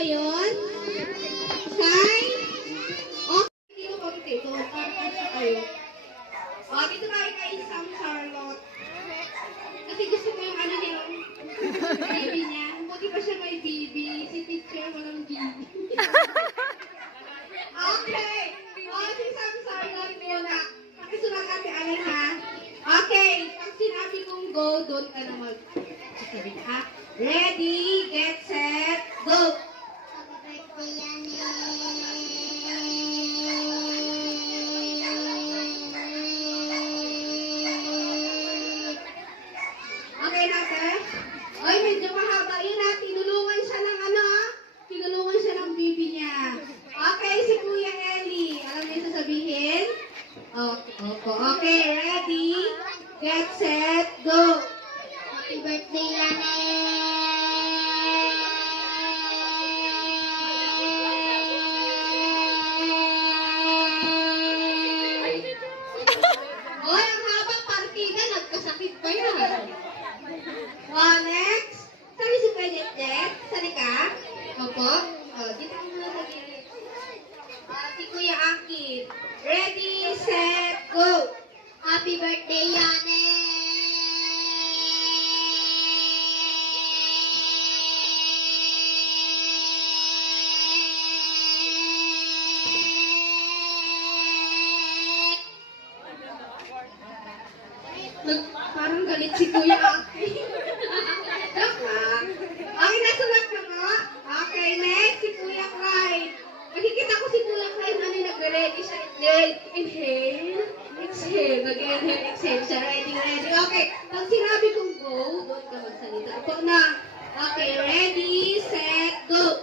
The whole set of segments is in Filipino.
ngayon? Kay? Okay, dito kami dito. Para kayo. O, dito tayo kay Sam Charlotte. Kasi gusto ko yung ano niya, baby niya. Buti pa siya may baby. Si teacher walang baby. Okay. O, si Sam Charlotte muna. Pakisulat natin alin ha. Okay. Pag sinabi kong go, doon ka na magsasabi ha. Ready, get set, go! Okay na, sir? Oy, medyo mahaba yun ha. Tinulungan siya ng ano ha? Tinulungan siya ng bibi niya. Okay, si Kuya Ellie. Alam niyo yung sasabihin? Okay, ready, get set, go! Happy birthday, Yanel! Oy, ang habang partida, nagkasakit pa yan. Next. Sali si Kuya Jet. Sali ka? Opo. Dito mo muna sa gilid. Si Kuya Akit. Ready, set, go! Happy birthday, Yanel! Parang galit si Kuya Aki. Joke lang. Okay, nasulat na mo? Okay, next, si Kuya Clyde. Nakikita ko si Kuya Clyde, ano yung nagre-ready siya. Inhale, exhale. Nag-inhale, exhale siya. Ready, ready. Okay, pag sinabi kong go, doon ka magsalita. Ito na. Okay, ready, set, go.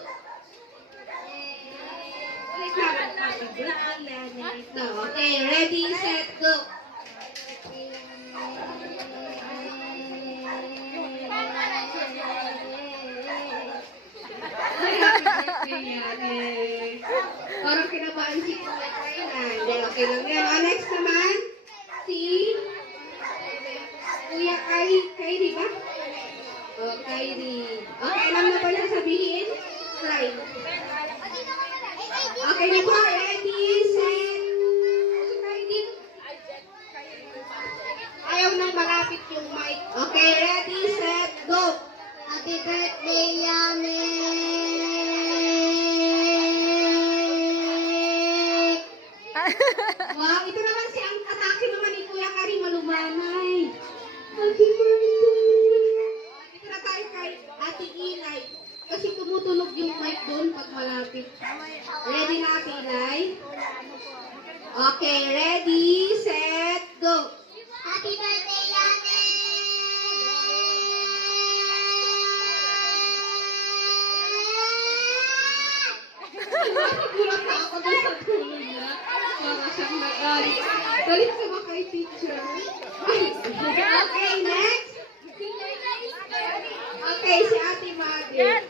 Okay, ready, set, go. Parang kinabahan si Kuya Kaina. Hindi, okay lang yan. Next naman, si Kuya Kairi ba? Kairi. Okay, alam na ba niya sabihin? Slide. Okay na po. Ready, set. Ayaw nang malapit yung mic. Okay, ready, set, go. Happy birthday, Yanel! Wow, ito naman si ang atake naman ni Kuya Kari Malumanay. Happy birthday! Dito na tayo kay Ate Inay. Kasi tumutunog yung mic doon pag malapit. Ready na, Ate Inay? Okay, ready, set, go! Happy birthday, Yanel! Nagulat na ako doon sa tulog niya. Para siyang nagalit. Galit ka ba kay teacher? Okay, next. Okay, si Ate Mother.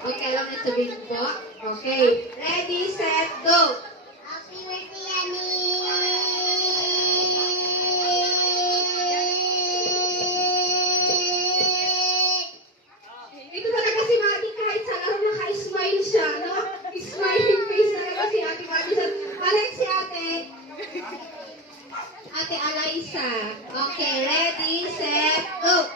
Okay, alam na sabihin po. Okay, ready, set, go. Happy birthday, Yanel! Ito talaga si Mati kahit sa laro naka-smile siya, no? Smiling face talaga si Ate Mati. Alex, si Ate. Ate Alaysa. Okay, ready, set, go.